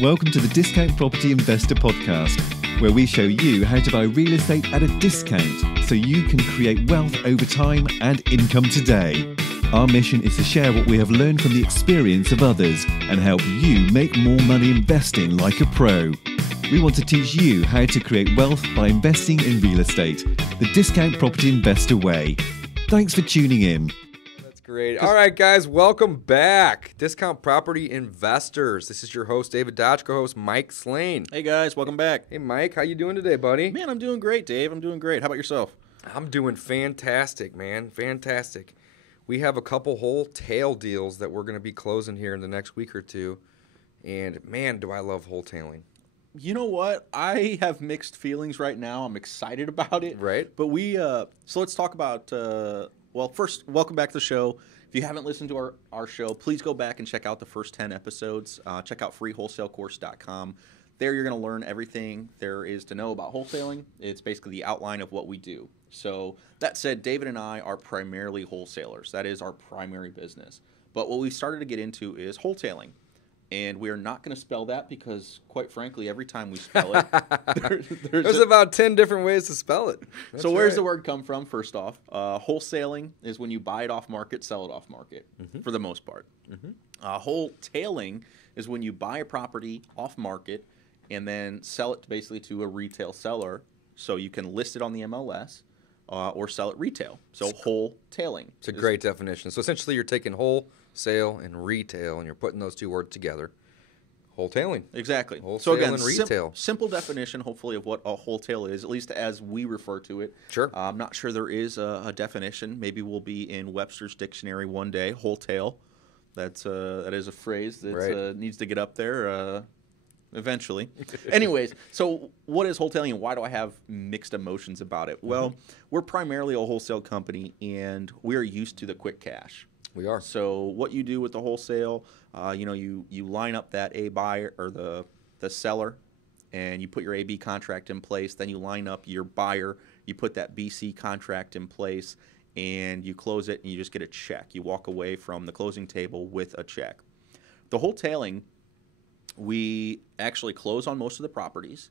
Welcome to the Discount Property Investor Podcast, where we show you how to buy real estate at a discount so you can create wealth over time and income today. Our mission is to share what we have learned from the experience of others and help you make more money investing like a pro. We want to teach you how to create wealth by investing in real estate, the Discount Property Investor way. Thanks for tuning in. Great. All right, guys, welcome back. Discount Property Investors. This is your host, David Dodge, co-host Mike Slane. Hey, guys, welcome back. Hey, Mike, how you doing today, buddy? Man, I'm doing great, Dave. I'm doing great. How about yourself? I'm doing fantastic, man. Fantastic. We have a couple wholesale deals that we're going to be closing here in the next week or two, and man, do I love wholetailing. You know what? I have mixed feelings right now. I'm excited about it. Right. But so let's talk about... Well, first, welcome back to the show. If you haven't listened to our show, please go back and check out the first 10 episodes. Check out freewholesalecourse.com. There you're going to learn everything there is to know about wholesaling. It's basically the outline of what we do. So that said, David and I are primarily wholesalers. That is our primary business. But what we've started to get into is wholetailing. And we are not going to spell that because, quite frankly, every time we spell it, there's about 10 different ways to spell it. That's so where's the word come from, first off? Wholesaling is when you buy it off market, sell it off market, for the most part. Wholetailing is when you buy a property off market and then sell it basically to a retail seller so you can list it on the MLS or sell it retail. So wholetailing. It's a great definition. So essentially you're taking wholesale and retail and you're putting those two words together. Wholetailing. Exactly. Wholesale so again, and retail. Simple definition, hopefully, of what a wholetail is, at least as we refer to it. Sure. I'm not sure there is a definition. Maybe we'll be in Webster's dictionary one day. Wholetail. That is a phrase that needs to get up there eventually. Anyways, so what is wholetailing and why do I have mixed emotions about it? Well, we're primarily a wholesale company and we're used to the quick cash. We are. So what you do with the wholesale, you line up that A buyer or the seller, and you put your AB contract in place. Then you line up your buyer. You put that BC contract in place, and you close it, and you just get a check. You walk away from the closing table with a check. The wholetailing, we actually close on most of the properties,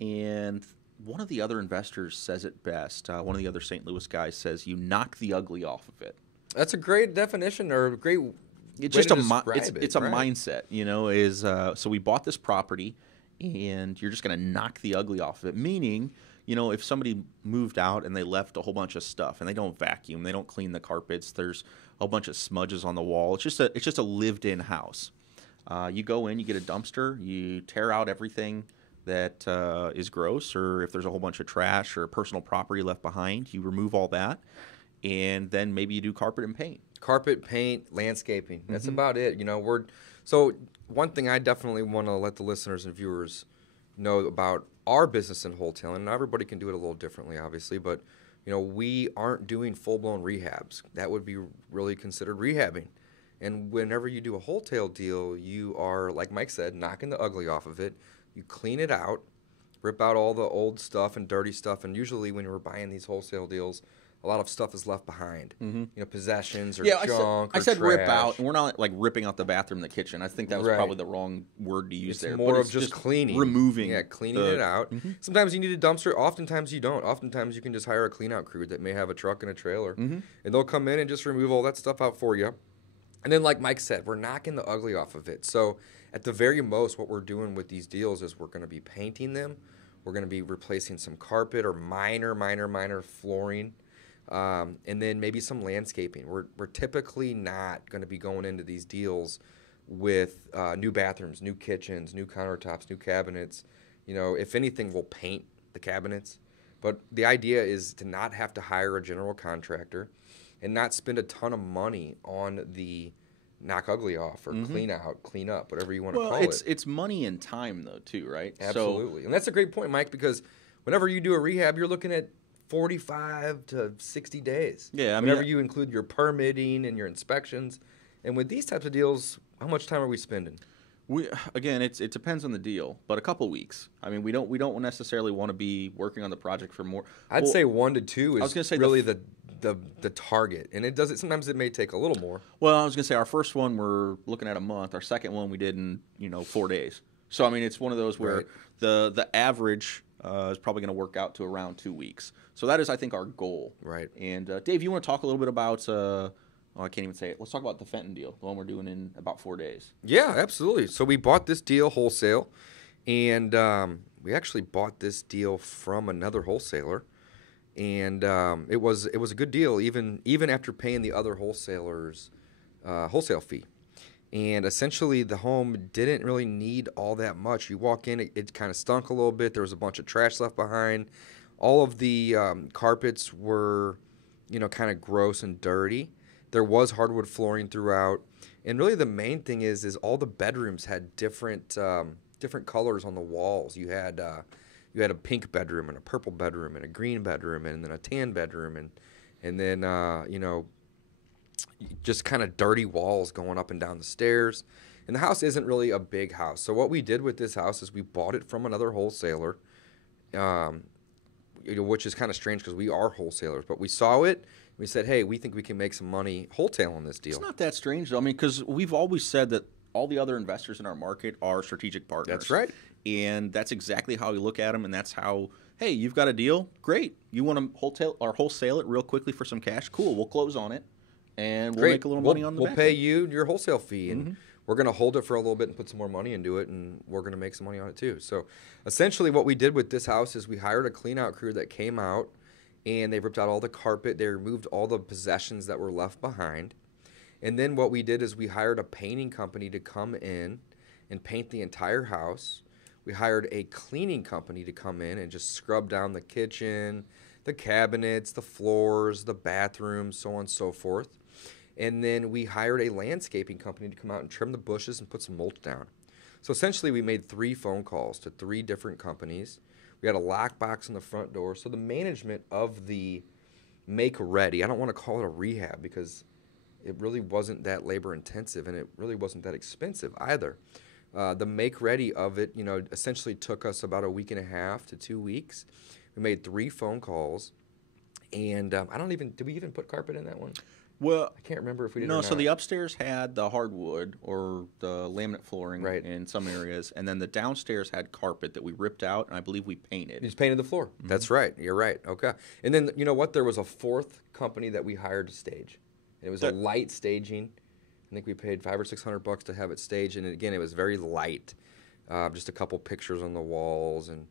and one of the other investors says it best. One of the other St. Louis guys says you knock the ugly off of it. That's a great definition or a great it's way just to it's a mindset, so we bought this property and you're just going to knock the ugly off of it, meaning, if somebody moved out and they left a whole bunch of stuff and they don't vacuum, they don't clean the carpets, there's a bunch of smudges on the wall. It's just a lived-in house. You go in, you get a dumpster, you tear out everything that is gross, or if there's a whole bunch of trash or personal property left behind, you remove all that. And then maybe you do carpet and paint. Carpet, paint, landscaping. That's about it. So one thing I definitely want to let the listeners and viewers know about our business in wholetailing, and everybody can do it a little differently, obviously, but, we aren't doing full-blown rehabs. That would be really considered rehabbing. And whenever you do a wholesale deal, you are, like Mike said, knocking the ugly off of it. You clean it out, rip out all the old stuff and dirty stuff, and usually when you're buying these wholesale deals, a lot of stuff is left behind, possessions or junk I said trash. Rip out, and we're not like ripping out the bathroom and the kitchen. I think that was probably the wrong word to use there. It's more of just cleaning. Removing. Yeah, cleaning it out. Sometimes you need a dumpster. Oftentimes you don't. Oftentimes you can just hire a clean-out crew that may have a truck and a trailer, and they'll come in and just remove all that stuff out for you. And then like Mike said, we're knocking the ugly off of it. So at the very most, what we're doing with these deals is we're going to be painting them. We're going to be replacing some carpet or minor flooring. And then maybe some landscaping. We're typically not going to be going into these deals with new bathrooms, new kitchens, new countertops, new cabinets. If anything, we'll paint the cabinets. But the idea is to not have to hire a general contractor and not spend a ton of money on the knock ugly off or clean out, clean up, whatever you want to call it. It's money and time, though, too, right? Absolutely. And that's a great point, Mike, because whenever you do a rehab, you're looking at 45 to 60 days. Yeah, whenever you include your permitting and your inspections. And with these types of deals, how much time are we spending? It depends on the deal, but a couple weeks. We don't necessarily want to be working on the project for more. I'd say 1 to 2 is really the target, and sometimes it may take a little more. Well, I was going to say our first one we're looking at a month. Our second one we did in 4 days. So, I mean, it's one of those where Right. the average is probably going to work out to around 2 weeks. So that is, I think, our goal. Right. And, Dave, you want to talk a little bit about, I can't even say it. Let's talk about the Fenton deal, the one we're doing in about 4 days. Yeah, absolutely. So we bought this deal wholesale, and we actually bought this deal from another wholesaler, and it was a good deal even after paying the other wholesalers wholesale fee. And essentially, the home didn't really need all that much. You walk in, it kind of stunk a little bit. There was a bunch of trash left behind. All of the carpets were, kind of gross and dirty. There was hardwood flooring throughout. And really the main thing is all the bedrooms had different colors on the walls. You had a pink bedroom and a purple bedroom and a green bedroom and then a tan bedroom and then just kind of dirty walls going up and down the stairs. And the house isn't really a big house. So what we did with this house is we bought it from another wholesaler, which is kind of strange because we are wholesalers. But we saw it. We said, hey, we think we can make some money wholesale on this deal. It's not that strange, though. I mean, because we've always said that all the other investors in our market are strategic partners. That's right. And that's exactly how we look at them, and that's how, hey, you've got a deal? Great. You want to wholesale it real quickly for some cash? Cool. We'll close on it, and we'll make a little money on the back We'll pay end. you your wholesale fee, and we're going to hold it for a little bit and put some more money into it, and we're going to make some money on it too. So essentially what we did with this house is we hired a clean-out crew that came out, and they ripped out all the carpet. They removed all the possessions that were left behind. And then what we did is we hired a painting company to come in and paint the entire house. We hired a cleaning company to come in and just scrub down the kitchen, the cabinets, the floors, the bathrooms, so on and so forth. And then we hired a landscaping company to come out and trim the bushes and put some mulch down. So essentially we made 3 phone calls to 3 different companies. We had a lockbox on the front door. So the management of the make-ready, I don't want to call it a rehab because it really wasn't that labor-intensive and it really wasn't that expensive either. The make-ready of it, essentially took us about a week and a half to 2 weeks. We made 3 phone calls, and did we even put carpet in that one? Well, I can't remember if we did or no. not. So the upstairs had the hardwood or the laminate flooring Right. in some areas, and then the downstairs had carpet that we ripped out, and I believe we painted. You just painted the floor. That's right. You're right. Okay. And then, you know what? There was a 4th company that we hired to stage. It was a light staging. I think we paid $500 or $600 to have it staged, and again, it was very light. Just a couple pictures on the walls, and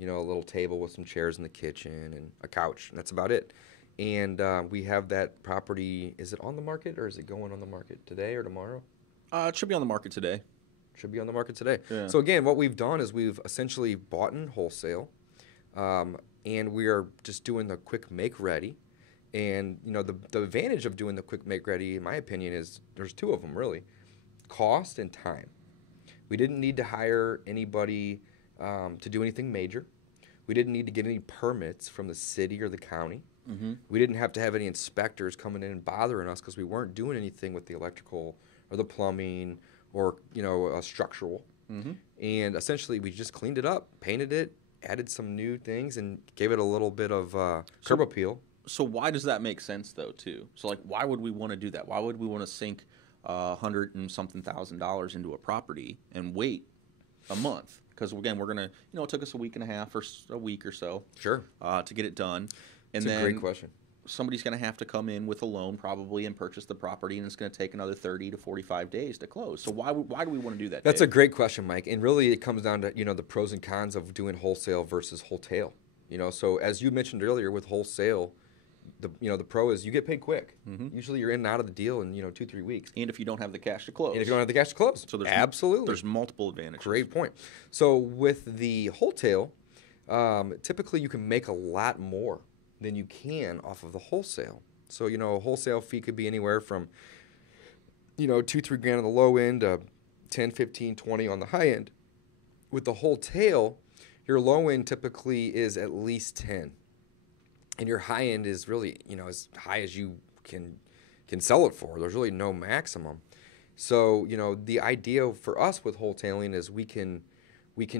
a little table with some chairs in the kitchen and a couch, and that's about it. And we have that property. Is it on the market, or is it going on the market today or tomorrow? It should be on the market today. Should be on the market today. Yeah. So again, what we've done is we've essentially bought in wholesale, and we are just doing the quick make ready. And the advantage of doing the quick make ready, in my opinion, is there's 2 of them really: cost and time. We didn't need to hire anybody to do anything major. We didn't need to get any permits from the city or the county. We didn't have to have any inspectors coming in and bothering us because we weren't doing anything with the electrical or the plumbing or structural. And essentially, we just cleaned it up, painted it, added some new things, and gave it a little bit of curb appeal. So why does that make sense, though, too? So, why would we want to do that? Why would we want to sink $100 and something thousand into a property and wait a month? Because, again, we're going to, it took us a week and a half or a week or so Sure. To get it done. And That's then a great question. Somebody's going to have to come in with a loan probably and purchase the property, and it's going to take another 30 to 45 days to close. So why do we want to do that? That's Dave? a great question, Mike. And really, it comes down to the pros and cons of doing wholesale versus wholetail. So as you mentioned earlier, with wholesale, the pro is you get paid quick. Usually, you're in and out of the deal in 2-3 weeks. And if you don't have the cash to close. And if you don't have the cash to close, so absolutely, there's multiple advantages. Great point. So with the wholetail, typically you can make a lot more than you can off of the wholesale. So a wholesale fee could be anywhere from $2-3 grand on the low end to 10, 15, 20 on the high end. With the wholetail, your low end typically is at least 10, and your high end is really as high as you can sell it for. There's really no maximum. So the idea for us with wholetailing is we can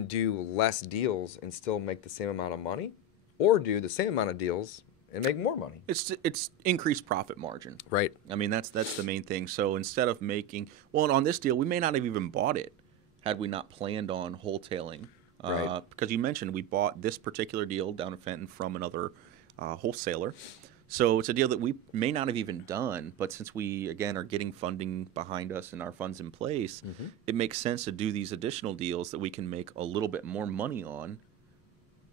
do less deals and still make the same amount of money, or do the same amount of deals and make more money. It's increased profit margin. Right. I mean, that's the main thing. So instead of making, on this deal, we may not have even bought it had we not planned on wholetailing. Right. Because you mentioned we bought this particular deal down in Fenton from another wholesaler. So it's a deal that we may not have even done, but since we, again, are getting funding behind us and our funds in place, it makes sense to do these additional deals that we can make a little bit more money on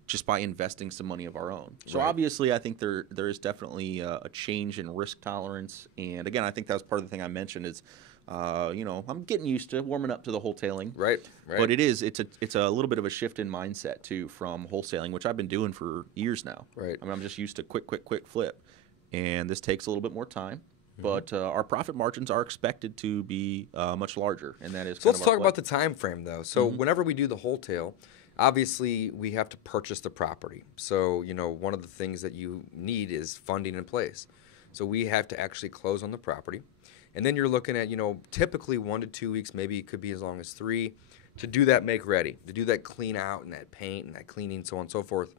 just by investing some money of our own. So obviously I think there is definitely a change in risk tolerance. And again, I think that was part of the thing I mentioned is, I'm getting used to warming up to the wholetailing. Right. But it's a little bit of a shift in mindset too from wholesaling, which I've been doing for years now. Right. I mean, I'm just used to quick flip. And this takes a little bit more time. But our profit margins are expected to be much larger, and that is. So let's talk about the time frame, though. So whenever we do the wholetail, obviously we have to purchase the property. So one of the things that you need is funding in place. So we have to actually close on the property, and then you're looking at typically 1 to 2 weeks, maybe it could be as long as 3, to do that make ready, to do that clean out and that paint and that cleaning, so on and so forth.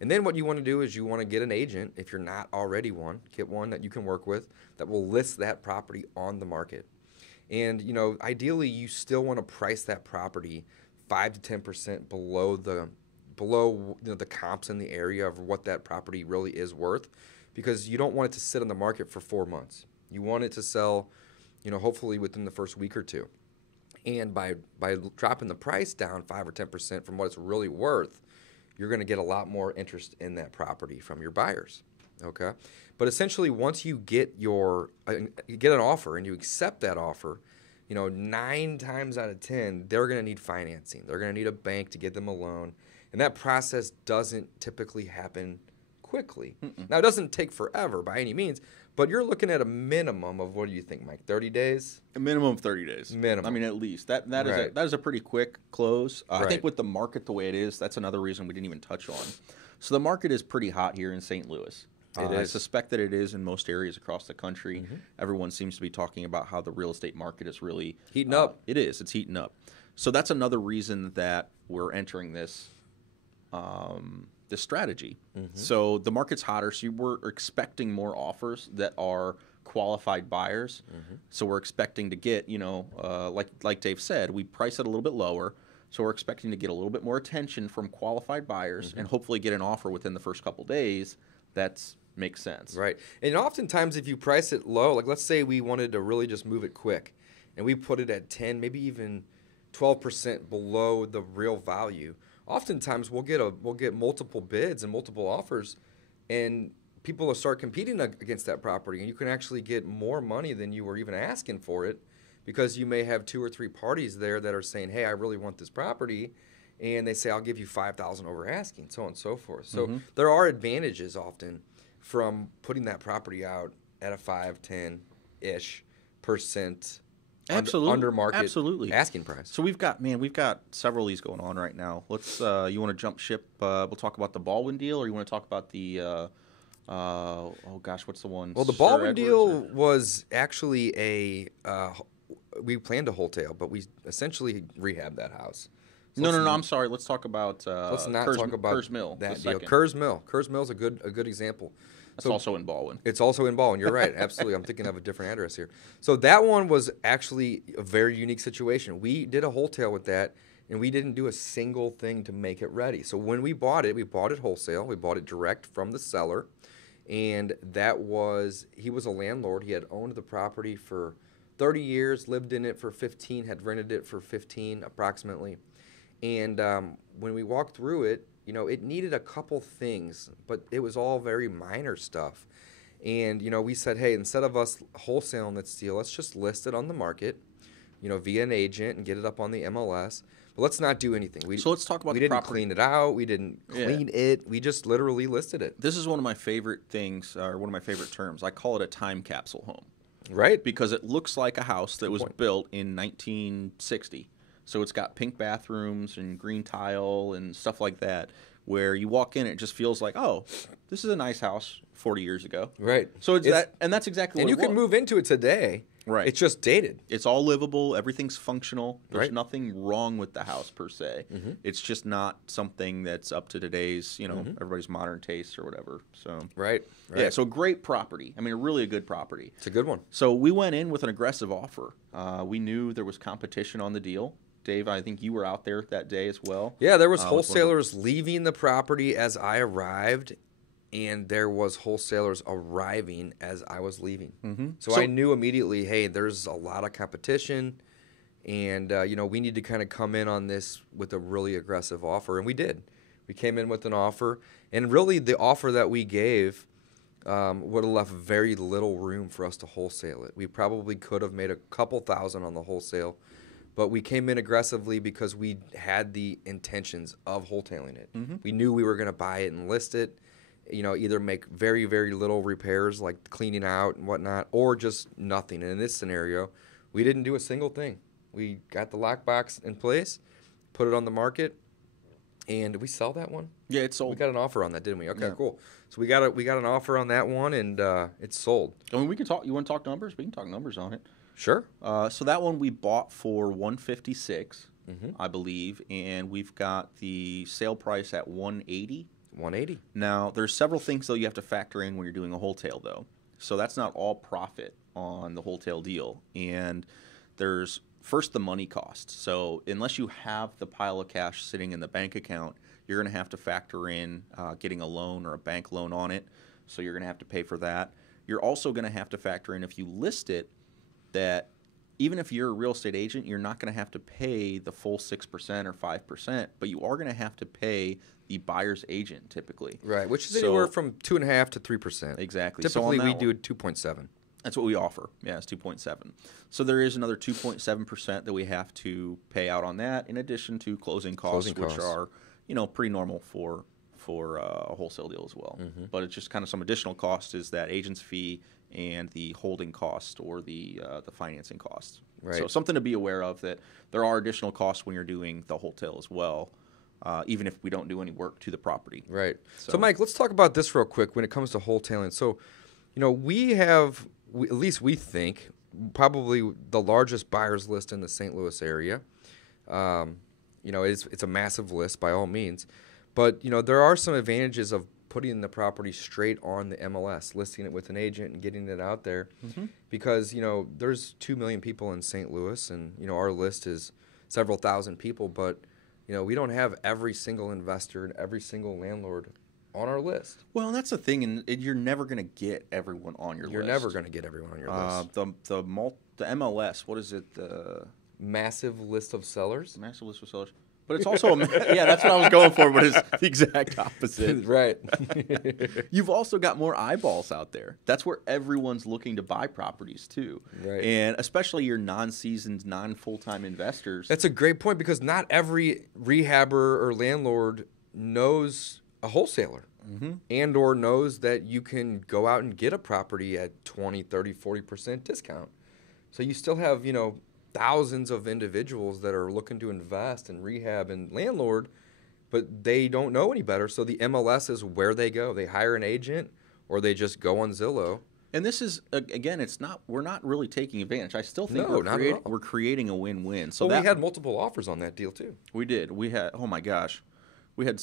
And then what you want to do is you want to get an agent, if you're not already one, get one that you can work with that will list that property on the market. And, ideally you still want to price that property 5 to 10% below the comps in the area of what that property really is worth, because you don't want it to sit on the market for 4 months. You want it to sell, hopefully within the first week or two. And by dropping the price down 5 or 10% from what it's really worth, you're going to get a lot more interest in that property from your buyers, okay? But essentially, once you get you get an offer and you accept that offer, 9 times out of 10, they're going to need financing. They're going to need a bank to get them a loan, and that process doesn't typically happen quickly. Now, it doesn't take forever by any means, but you're looking at a minimum of, what do you think, Mike, 30 days? A minimum of 30 days. Minimum. I mean, at least. That is a pretty quick close. I think with the market the way it is, that's another reason we didn't even touch on. So the market is pretty hot here in St. Louis. I suspect that it is in most areas across the country. Everyone seems to be talking about how the real estate market is really heating up. It is. It's heating up. So that's another reason that we're entering this strategy. So the market's hotter, so we're expecting more offers that are qualified buyers. So we're expecting to get, like Dave said, we price it a little bit lower. So we're expecting to get a little bit more attention from qualified buyers and hopefully get an offer within the first couple days that makes sense. Right. And oftentimes if you price it low, like let's say we wanted to really just move it quick and we put it at 10, maybe even 12% below the real value, oftentimes we'll get multiple bids and multiple offers, and people will start competing against that property, and you can actually get more money than you were even asking for it, because you may have 2 or 3 parties there that are saying, hey, I really want this property, and they say, I'll give you $5,000 over asking, so on and so forth. So there are advantages often from putting that property out at a 5-10-ish % under market asking price. So we've got several of these going on right now. Let's you want to jump ship? We'll talk about the Baldwin deal, or you want to talk about the what's the one? Well, the Baldwin deal was actually we planned to wholetail, but we essentially rehabbed that house. So no, I'm sorry. Let's talk about let's not talk about Kerr's Mill. That deal. Kerr's Mill is a good example. It's also in Baldwin. It's also in Baldwin. You're right. Absolutely. I'm thinking of a different address here. So that one was actually a very unique situation. We did a wholesale with that, and we didn't do a single thing to make it ready. So when we bought it wholesale. We bought it direct from the seller, and he was a landlord. He had owned the property for 30 years, lived in it for 15, had rented it for 15 approximately. And when we walked through it, it needed a couple things, but it was all very minor stuff. And, we said, hey, instead of us wholesaling this deal, let's just list it on the market, via an agent and get it up on the MLS. But let's not do anything. So let's talk about the property. We didn't clean it out. We didn't clean it. We just literally listed it. This is one of my favorite things, or one of my favorite terms. I call it a time capsule home. Right. Because it looks like a house that was built in 1960. So it's got pink bathrooms and green tile and stuff like that, where you walk in, it just feels like, oh, this is a nice house 40 years ago. Right. So that's exactly what and you can move into it today. Right. It's just dated. It's all livable. Everything's functional. There's nothing wrong with the house per se. It's just not something that's up to today's, everybody's modern tastes or whatever. So Right. Yeah, so great property. I mean, really a good property. It's a good one. So we went in with an aggressive offer. We knew there was competition on the deal. Dave, I think you were out there that day as well. Yeah, there was wholesalers leaving the property as I arrived, and there was wholesalers arriving as I was leaving. Mm-hmm. So I knew immediately, hey, there's a lot of competition, and we need to kind of come in on this with a really aggressive offer, and we did. We came in with an offer, and really the offer that we gave would have left very little room for us to wholesale it. We probably could have made a couple thousand on the wholesale, but we came in aggressively because we had the intentions of wholetailing it. Mm-hmm. We knew we were going to buy it and list it, either make very, very little repairs like cleaning out and whatnot, or just nothing. And in this scenario, we didn't do a single thing. We got the lockbox in place, put it on the market, and did we sell that one? Yeah, it's sold. We got an offer on that, didn't we? Okay, Yeah. cool. So we got an offer on that one, and it's sold. I mean, we can talk. You want to talk numbers? We can talk numbers on it. Sure. So that one we bought for $156, Mm-hmm. I believe, and we've got the sale price at $180. 180. Now, there's several things though you have to factor in when you're doing a wholesale though. So that's not all profit on the wholesale deal, and there's first the money cost. So unless you have the pile of cash sitting in the bank account, you're going to have to factor in getting a loan or a bank loan on it. So you're going to have to pay for that. You're also going to have to factor in, if you list it, that even if you're a real estate agent, you're not going to have to pay the full 6% or 5%, but you are going to have to pay the buyer's agent typically. Right, which is anywhere from 2.5% to 3%. Exactly. Typically, So we do 2.7. That's what we offer. Yeah, it's 2.7. So there is another 2.7% that we have to pay out on that, in addition to closing costs, which are pretty normal for a wholesale deal as well. Mm-hmm. But it's just kind of some additional cost is that agent's fee and the holding cost or the financing costs. Right. So something to be aware of, that there are additional costs when you're doing the wholesale as well, even if we don't do any work to the property. Right. So Mike, let's talk about this real quick when it comes to wholetailing. So, we have, at least we think, probably the largest buyers list in the St. Louis area. It's a massive list by all means. But, there are some advantages of putting the property straight on the MLS, listing it with an agent and getting it out there. Mm-hmm. Because, there's 2 million people in St. Louis, and, our list is several thousand people. But, we don't have every single investor and every single landlord on our list. Well, and that's the thing, and you're never going to get everyone on your list. You're never going to get everyone on your list. The MLS, what is it? The Massive list of sellers. massive list of sellers. But it's also yeah, that's what I was going for, but it's the exact opposite. Right. You've also got more eyeballs out there. That's where everyone's looking to buy properties too. Right. And especially your non-seasoned, non-full-time investors. That's a great point, because not every rehabber or landlord knows a wholesaler. Mm-hmm. And or knows that you can go out and get a property at 20, 30, 40% discount. So you still have, thousands of individuals that are looking to invest in rehab and landlord, but they don't know any better. So the MLS is where they go. They hire an agent, or they just go on Zillow. And this is, again, we're not really taking advantage. I still think we're creating a win-win. So we had multiple offers on that deal too. We did. We had, oh my gosh, we had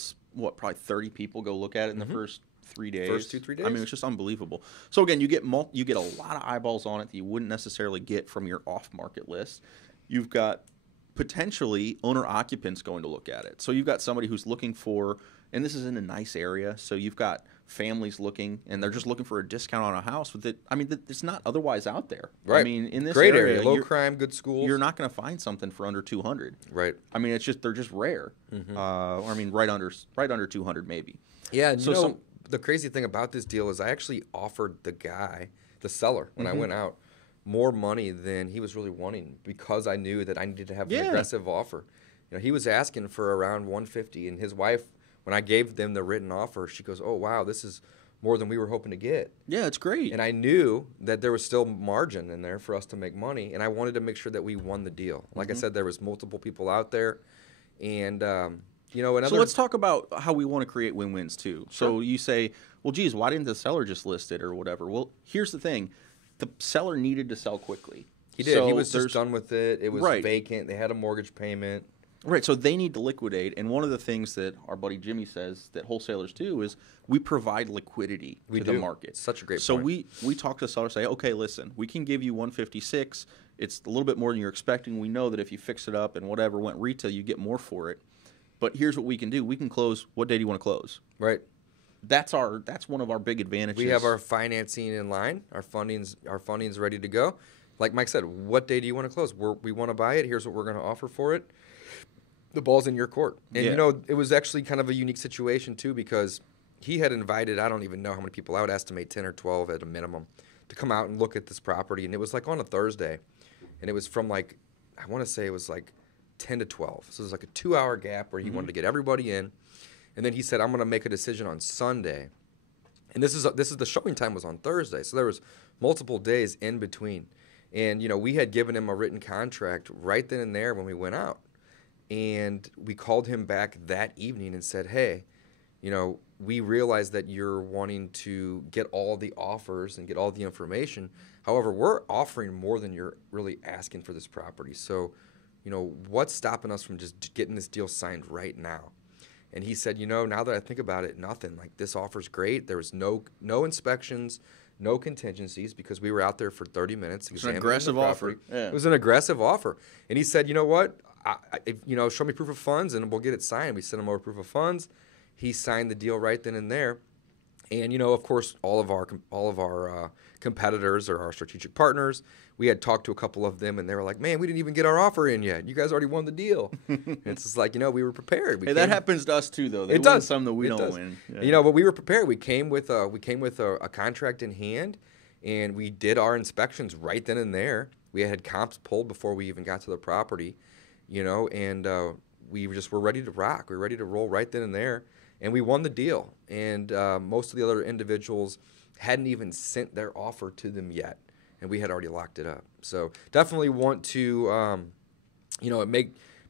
probably 30 people go look at it in the first 3 days. First 2-3 days. I mean, it's just unbelievable. So again, you get a lot of eyeballs on it that you wouldn't necessarily get from your off-market list. You've got potentially owner-occupants going to look at it. So you've got somebody who's looking for, and this is in a nice area, so you've got families looking, and they're just looking for a discount on a house with it. I mean, it's not otherwise out there. Right. I mean, in this great area, low crime, good schools. You're not going to find something for under 200. Right. I mean, they're just rare. Mm-hmm. Or I mean, right under 200 maybe. Yeah. And the crazy thing about this deal is I actually offered the seller, when I went out, more money than he was really wanting, because I knew that I needed to have an aggressive offer. He was asking for around $150, and his wife, when I gave them the written offer, she goes, "Oh wow, this is more than we were hoping to get." Yeah, it's great. And I knew that there was still margin in there for us to make money, and I wanted to make sure that we won the deal. Like I said, there was multiple people out there, and so let's talk about how we want to create win-wins too. Sure. So you say, well, geez, why didn't the seller just list it or whatever? Well, here's the thing. The seller needed to sell quickly. He did. So he was just done with it. It was Right. vacant. They had a mortgage payment. Right, so they need to liquidate. And one of the things that our buddy Jimmy says that wholesalers do is we provide liquidity to the market. Such a great So point. we talk to sellers, say, okay, listen, we can give you 156. it's a little bit more than you're expecting. We know that if you fix it up and whatever went retail, you get more for it. But here's what we can do. We can close. What day do you want to close? Right. That's one of our big advantages. We have our financing in line. Our funding's ready to go. Like Mike said, what day do you want to close? We want to buy it. Here's what we're going to offer for it. The ball's in your court. And, it was actually kind of a unique situation, too, because he had invited, I don't even know how many people, I would estimate 10 or 12 at a minimum, to come out and look at this property. And it was like on a Thursday. And it was from I want to say it was 10 to 12. So it was like a 2-hour gap where he wanted to get everybody in. And then he said, I'm going to make a decision on Sunday. And this is the showing time was on Thursday. So there was multiple days in between. And, we had given him a written contract right then and there when we went out. And we called him back that evening and said, hey, we realize that you're wanting to get all the offers and get all the information. However, we're offering more than you're really asking for this property. So, what's stopping us from just getting this deal signed right now? And he said, now that I think about it, nothing. This offer's great. There was no inspections, no contingencies, because we were out there for 30 minutes. It's an aggressive offer. Yeah. It was an aggressive offer. And he said, you know what? Show me proof of funds and we'll get it signed. We sent him over proof of funds. He signed the deal right then and there. And, of course, all of our competitors or our strategic partners, we had talked to a couple of them, and they were like, man, we didn't even get our offer in yet. You guys already won the deal. And it's just we were prepared. That happens to us, too, though. They it win does. Some that we it don't does. win. Yeah. But we were prepared. We came with a contract in hand, and we did our inspections right then and there. We had comps pulled before we even got to the property, and we just were ready to rock. We were ready to roll right then and there. And we won the deal, and most of the other individuals hadn't even sent their offer to them yet, and we had already locked it up. So definitely want to,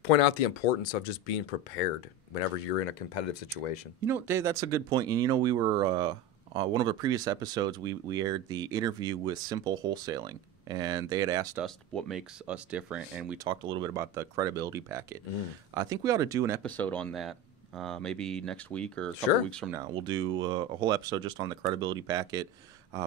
point out the importance of just being prepared whenever you're in a competitive situation. Dave, that's a good point. And we were one of our previous episodes, we aired the interview with Simple Wholesaling, and they had asked us what makes us different, and we talked a little bit about the credibility packet. I think we ought to do an episode on that. Maybe next week or a couple weeks from now. We'll do a whole episode just on the credibility packet,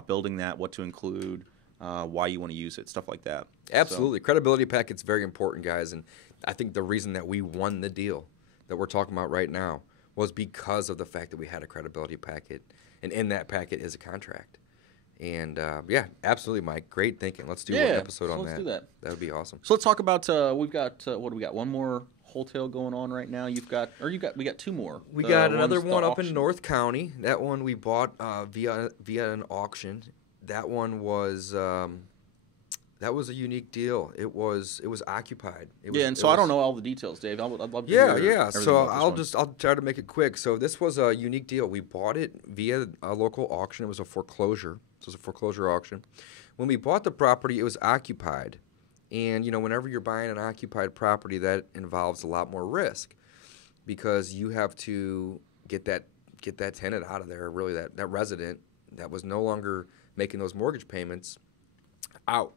building that, what to include, why you want to use it, stuff like that. Absolutely. Credibility packet's very important, guys. And I think the reason that we won the deal that we're talking about right now was because of the fact that we had a credibility packet. And in that packet is a contract. And, absolutely, Mike. Great thinking. Let's do an episode on that. Let's do that. That would be awesome. So let's talk about, we've got, what do we got? One more wholesale going on right now. We got two more. We got another one up in North County. That one we bought via an auction. That one was that was a unique deal. It was occupied. I don't know all the details, Dave. I'd love to hear. Yeah. So I'll try to make it quick. So this was a unique deal. We bought it via a local auction. It was a foreclosure. So it was a foreclosure auction. When we bought the property, it was occupied. And, whenever you're buying an occupied property, that involves a lot more risk because you have to get that tenant out of there, really that resident that was no longer making those mortgage payments out.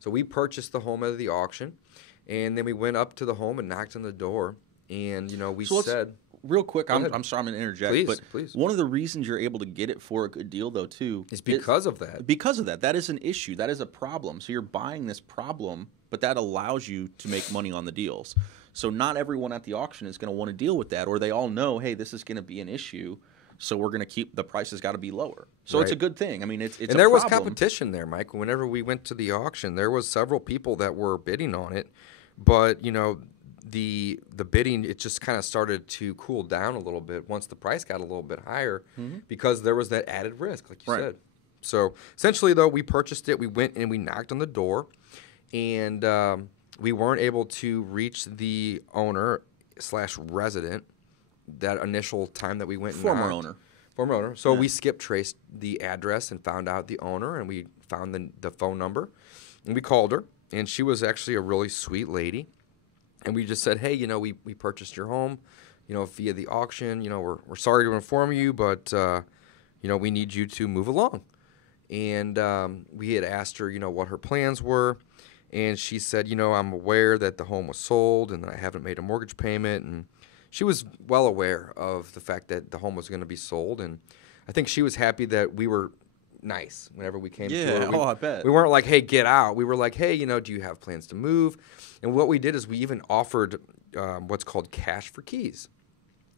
So we purchased the home at the auction, and then we went up to the home and knocked on the door, and, we said... Real quick, I'm sorry I'm going to interject, Please. One of the reasons you're able to get it for a good deal, though, too... is because of that. Because of that. That is an issue. That is a problem. So you're buying this problem, but that allows you to make money on the deals. So not everyone at the auction is going to want to deal with that, or they all know, hey, this is going to be an issue, so we're going to keep... the price has got to be lower. So It's a good thing. I mean, it's and there was competition there, Mike. Whenever we went to the auction, there was several people that were bidding on it, but, the bidding, it just kind of started to cool down a little bit once the price got a little bit higher because there was that added risk, like you said. So essentially, though, we purchased it. We went and we knocked on the door, and we weren't able to reach the owner/resident that initial time that we went and Former knocked. owner. So we skip traced the address and found out the owner, and we found the phone number, and we called her, and she was actually a really sweet lady. And we just said, hey, we purchased your home, via the auction. We're sorry to inform you, but, we need you to move along. And we had asked her, what her plans were. And she said, I'm aware that the home was sold and that I haven't made a mortgage payment. And she was well aware of the fact that the home was going to be sold. And I think she was happy that we were nice whenever we came Yeah, to her. I bet. We weren't like, hey, get out. We were like, hey, do you have plans to move? And what we did is we even offered what's called cash for keys.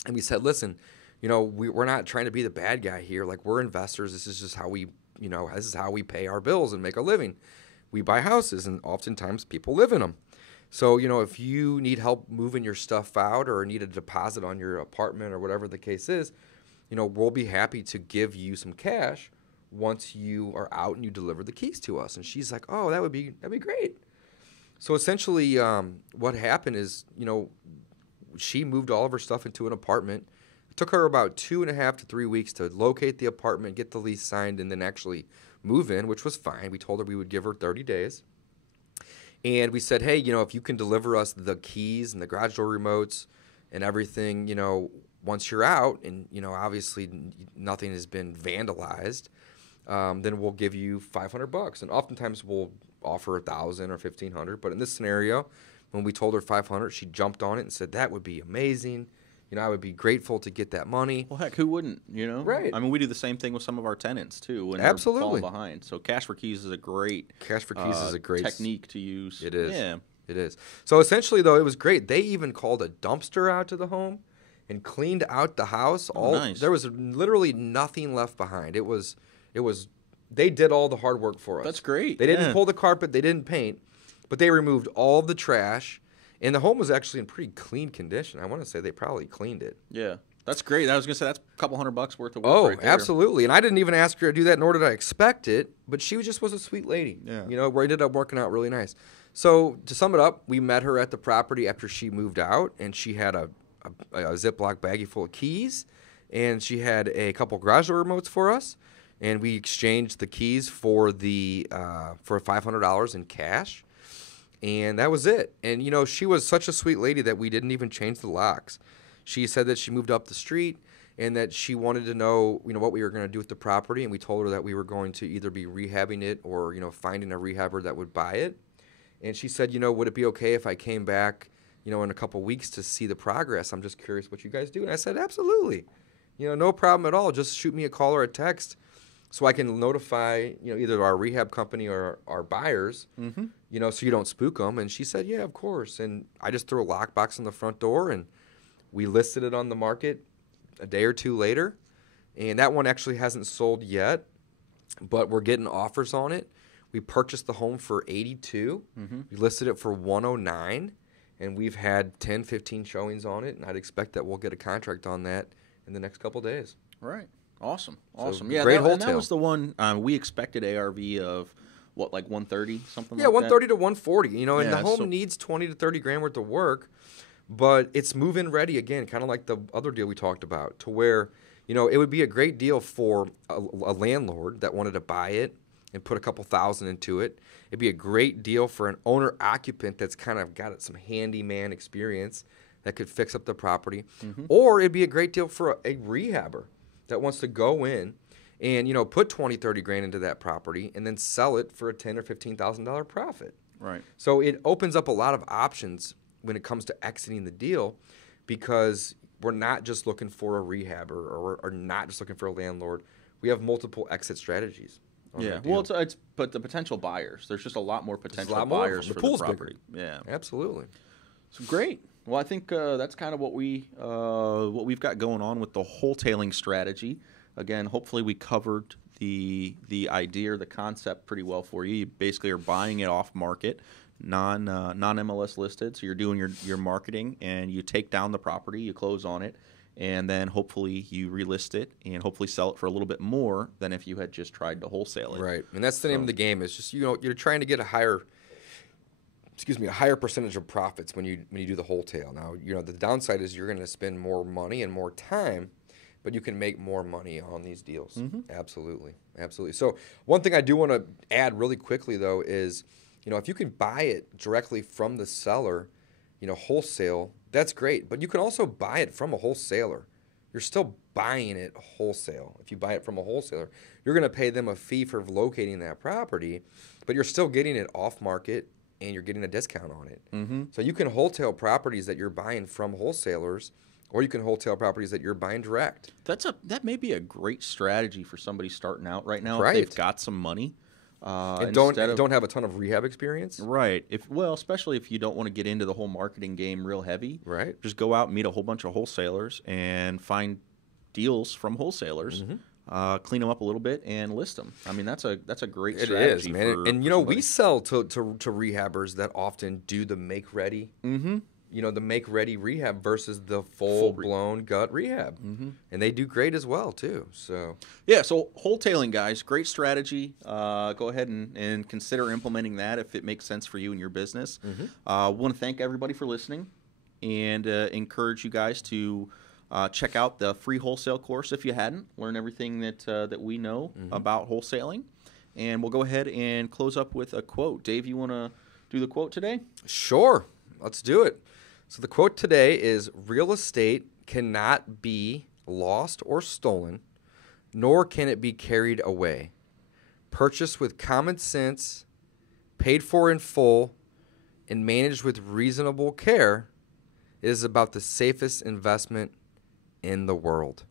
And we said, listen, we're not trying to be the bad guy here. Like, we're investors. This is just how we, this is how we pay our bills and make a living. We buy houses, and oftentimes people live in them. So, if you need help moving your stuff out or need a deposit on your apartment or whatever the case is, we'll be happy to give you some cash once you are out and you deliver the keys to us. And she's like, oh, that'd be great. So essentially what happened is, she moved all of her stuff into an apartment. It took her about 2.5 to 3 weeks to locate the apartment, get the lease signed, and then actually move in, which was fine. We told her we would give her 30 days. And we said, hey, if you can deliver us the keys and the garage door remotes and everything, once you're out and, obviously nothing has been vandalized, then we'll give you $500. And oftentimes we'll offer $1,000 or $1,500. But in this scenario, when we told her $500, she jumped on it and said, that would be amazing. I would be grateful to get that money. Well, heck, who wouldn't, Right. I mean, we do the same thing with some of our tenants, too, when Absolutely. they're falling behind. So cash for keys is a great technique to use. It is. Yeah. It is. So essentially, though, it was great. They even called a dumpster out to the home and cleaned out the house. Nice. There was literally nothing left behind. They did all the hard work for us. That's great. They didn't pull the carpet. They didn't paint. But they removed all the trash. And the home was actually in pretty clean condition. I want to say they probably cleaned it. Yeah. That's great. I was going to say that's a couple $100 worth of work right there. Absolutely. And I didn't even ask her to do that, nor did I expect it. But she just was a sweet lady. Yeah. We ended up working out really nice. So to sum it up, we met her at the property after she moved out, and she had a Ziploc baggie full of keys, and she had a couple garage door remotes for us, and we exchanged the keys for for $500 in cash. And that was it. And, she was such a sweet lady that we didn't even change the locks. She said that she moved up the street and that she wanted to know, what we were going to do with the property. And we told her that we were going to either be rehabbing it or, finding a rehabber that would buy it. And she said, would it be okay if I came back, in a couple weeks to see the progress? I'm just curious what you guys do. And I said, absolutely. No problem at all. Just shoot me a call or a text so I can notify, either our rehab company or our buyers, so you don't spook them. And she said, yeah, of course. And I just threw a lockbox on the front door, and we listed it on the market a day or two later. And that one actually hasn't sold yet, but we're getting offers on it. We purchased the home for $82. We listed it for $109, and we've had 10, 15 showings on it. And I'd expect that we'll get a contract on that in the next couple days. Right. Awesome. Yeah, great wholesale. And that was the one we expected ARV of what, like 130, something like that? Yeah, 130 to 140. And the home so needs 20 to 30 grand worth of work, but it's move-in ready again, kind of like the other deal we talked about, to where, it would be a great deal for a landlord that wanted to buy it and put a couple thousand into it. It'd be a great deal for an owner-occupant that's kind of got some handyman experience that could fix up the property. Or it'd be a great deal for a rehabber that wants to go in and, put 20, 30 grand into that property and then sell it for a $10,000 or $15,000 profit. Right. So it opens up a lot of options when it comes to exiting the deal, because we're not just looking for a rehabber or not just looking for a landlord. We have multiple exit strategies. Yeah. Well, it's but the potential buyers. There's just a lot more potential buyers for the property. Bigger. Yeah. Absolutely. So great. Well, I think that's kind of what we've got going on with the wholetailing strategy. Again, hopefully we covered the idea or the concept pretty well for you. You basically are buying it off market, non MLS listed. So you're doing your marketing, and you take down the property, you close on it, and then hopefully you relist it and hopefully sell it for a little bit more than if you had just tried to wholesale it. Right. And that's the name of the game. It's just, you're trying to get a higher percentage of profits when you do the wholesale. Now, the downside is you're going to spend more money and more time, but you can make more money on these deals. Absolutely. So one thing I do want to add really quickly, though, is, if you can buy it directly from the seller, wholesale, that's great. But you can also buy it from a wholesaler. You're still buying it wholesale. If you buy it from a wholesaler, you're going to pay them a fee for locating that property, but you're still getting it off market, and you're getting a discount on it. So you can wholesale properties that you're buying from wholesalers Or you can wholesale properties that you're buying direct. That may be a great strategy for somebody starting out right now Right. if they've got some money. And don't have a ton of rehab experience. Right. Especially if you don't want to get into the whole marketing game real heavy. Right. Just go out and meet a whole bunch of wholesalers and find deals from wholesalers. Clean them up a little bit and list them. I mean, that's a great strategy. It is, man. And we sell to rehabbers that often do the make ready. Mm-hmm. The make ready rehab versus the full blown gut rehab, and they do great as well too. So wholetailing, guys, great strategy. Go ahead and consider implementing that if it makes sense for you and your business. Want to thank everybody for listening, and encourage you guys to check out the free wholesale course if you hadn't. Learn everything that we know about wholesaling, and we'll go ahead and close up with a quote. Dave, you want to do the quote today? Sure, let's do it. So the quote today is, "Real estate cannot be lost or stolen, nor can it be carried away. Purchased with common sense, paid for in full, and managed with reasonable care, it is about the safest investment in the world."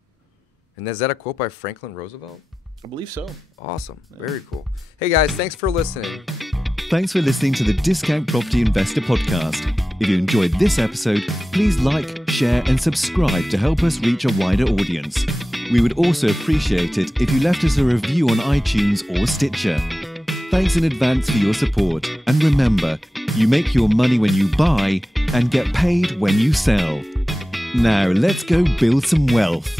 And is that a quote by Franklin Roosevelt? I believe so. Awesome. Very cool. Hey, guys, thanks for listening. Thanks for listening to the Discount Property Investor Podcast. If you enjoyed this episode, please like, share, and subscribe to help us reach a wider audience. We would also appreciate it if you left us a review on iTunes or Stitcher. Thanks in advance for your support. And remember, you make your money when you buy and get paid when you sell. Now let's go build some wealth.